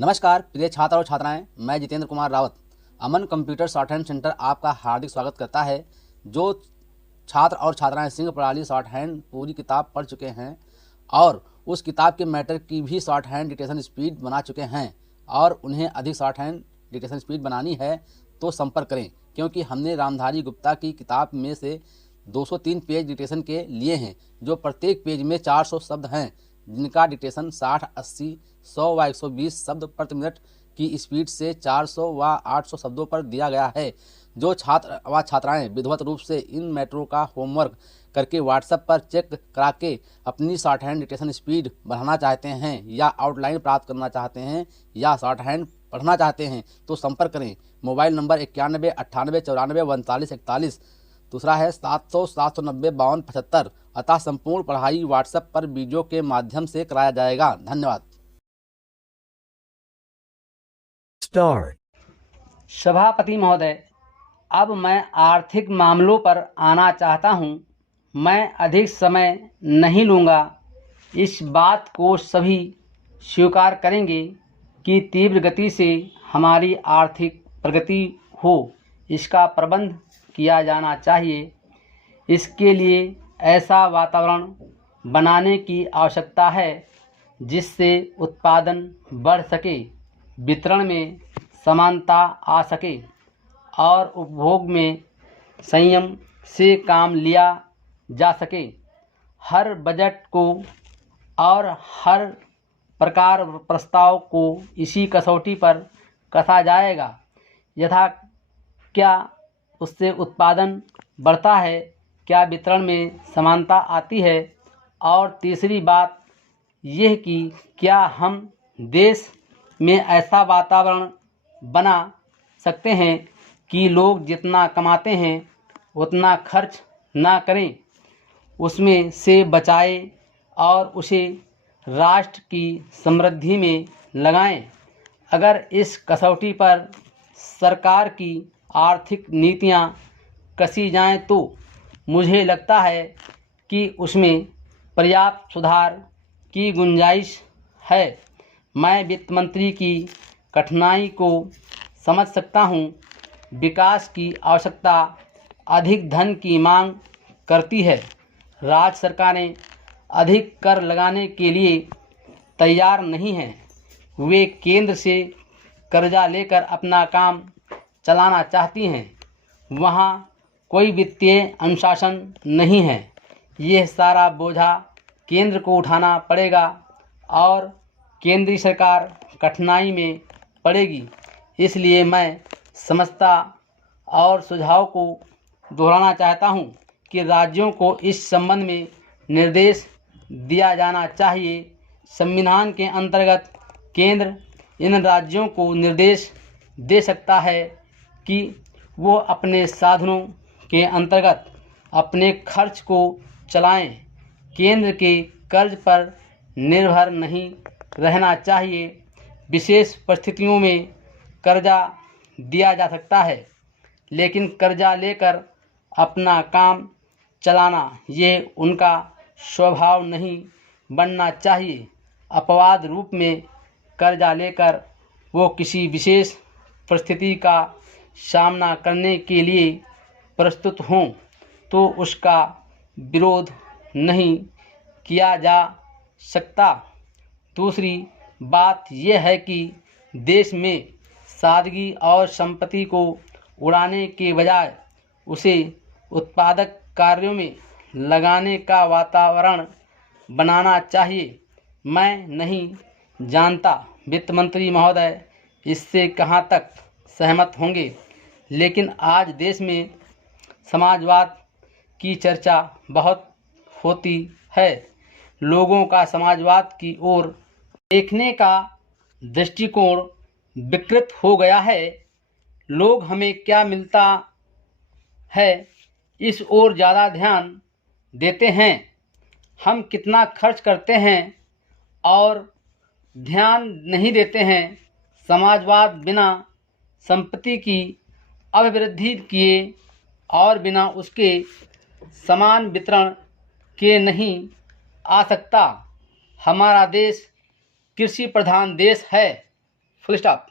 नमस्कार प्रिय छात्र और छात्राएं, मैं जितेंद्र कुमार रावत अमन कंप्यूटर शॉर्ट हैंड सेंटर आपका हार्दिक स्वागत करता है। जो छात्र और छात्राएं सिंह प्रणाली शॉर्ट हैंड पूरी किताब पढ़ चुके हैं और उस किताब के मैटर की भी शॉर्ट हैंड डिक्टेशन स्पीड बना चुके हैं और उन्हें अधिक शॉर्ट हैंड डिक्टेशन स्पीड बनानी है तो संपर्क करें, क्योंकि हमने रामधारी गुप्ता की किताब में से 203 पेज डिक्टेशन के लिए हैं, जो प्रत्येक पेज में 400 शब्द हैं, जिनका डिक्टेशन 60, 80, 100 व 120 शब्द प्रति मिनट की स्पीड से 400 व 800 शब्दों पर दिया गया है। जो छात्र व छात्राएं विधिवत रूप से इन मैटरों का होमवर्क करके व्हाट्सएप पर चेक करा के अपनी शॉर्ट हैंड डिक्टेशन स्पीड बढ़ाना चाहते हैं या आउटलाइन प्राप्त करना चाहते हैं या शॉर्ट हैंड पढ़ना चाहते हैं तो संपर्क करें। मोबाइल नंबर 91 98 94 39 41, दूसरा है 700 790 52 75। अतः संपूर्ण पढ़ाई व्हाट्सएप पर वीडियो के माध्यम से कराया जाएगा। धन्यवाद। सभापति महोदय, अब मैं आर्थिक मामलों पर आना चाहता हूं। मैं अधिक समय नहीं लूँगा। इस बात को सभी स्वीकार करेंगे कि तीव्र गति से हमारी आर्थिक प्रगति हो, इसका प्रबंध किया जाना चाहिए। इसके लिए ऐसा वातावरण बनाने की आवश्यकता है जिससे उत्पादन बढ़ सके, वितरण में समानता आ सके और उपभोग में संयम से काम लिया जा सके। हर बजट को और हर प्रकार प्रस्ताव को इसी कसौटी पर कसा जाएगा। यथा क्या उससे उत्पादन बढ़ता है, क्या वितरण में समानता आती है, और तीसरी बात यह कि क्या हम देश में ऐसा वातावरण बना सकते हैं कि लोग जितना कमाते हैं उतना खर्च ना करें, उसमें से बचाएं और उसे राष्ट्र की समृद्धि में लगाएं। अगर इस कसौटी पर सरकार की आर्थिक नीतियां कसी जाएं तो मुझे लगता है कि उसमें पर्याप्त सुधार की गुंजाइश है। मैं वित्त मंत्री की कठिनाई को समझ सकता हूं। विकास की आवश्यकता अधिक धन की मांग करती है। राज्य सरकारें अधिक कर लगाने के लिए तैयार नहीं हैं। वे केंद्र से कर्जा लेकर अपना काम चलाना चाहती हैं। वहाँ कोई वित्तीय अनुशासन नहीं है। यह सारा बोझा केंद्र को उठाना पड़ेगा और केंद्रीय सरकार कठिनाई में पड़ेगी। इसलिए मैं समझता और सुझाव को दोहराना चाहता हूं कि राज्यों को इस संबंध में निर्देश दिया जाना चाहिए। संविधान के अंतर्गत केंद्र इन राज्यों को निर्देश दे सकता है कि वो अपने साधनों के अंतर्गत अपने खर्च को चलाएं। केंद्र के कर्ज पर निर्भर नहीं रहना चाहिए। विशेष परिस्थितियों में कर्जा दिया जा सकता है, लेकिन कर्जा लेकर अपना काम चलाना ये उनका स्वभाव नहीं बनना चाहिए। अपवाद रूप में कर्जा लेकर वो किसी विशेष परिस्थिति का सामना करने के लिए प्रस्तुत हों तो उसका विरोध नहीं किया जा सकता। दूसरी बात यह है कि देश में सादगी और संपत्ति को उड़ाने के बजाय उसे उत्पादक कार्यों में लगाने का वातावरण बनाना चाहिए। मैं नहीं जानता वित्त मंत्री महोदय इससे कहाँ तक सहमत होंगे, लेकिन आज देश में समाजवाद की चर्चा बहुत होती है। लोगों का समाजवाद की ओर देखने का दृष्टिकोण विकृत हो गया है। लोग हमें क्या मिलता है इस ओर ज़्यादा ध्यान देते हैं, हम कितना खर्च करते हैं और ध्यान नहीं देते हैं। समाजवाद बिना संपत्ति की अभिवृद्धि किए और बिना उसके समान वितरण के नहीं आ सकता। हमारा देश कृषि प्रधान देश है। Full stop.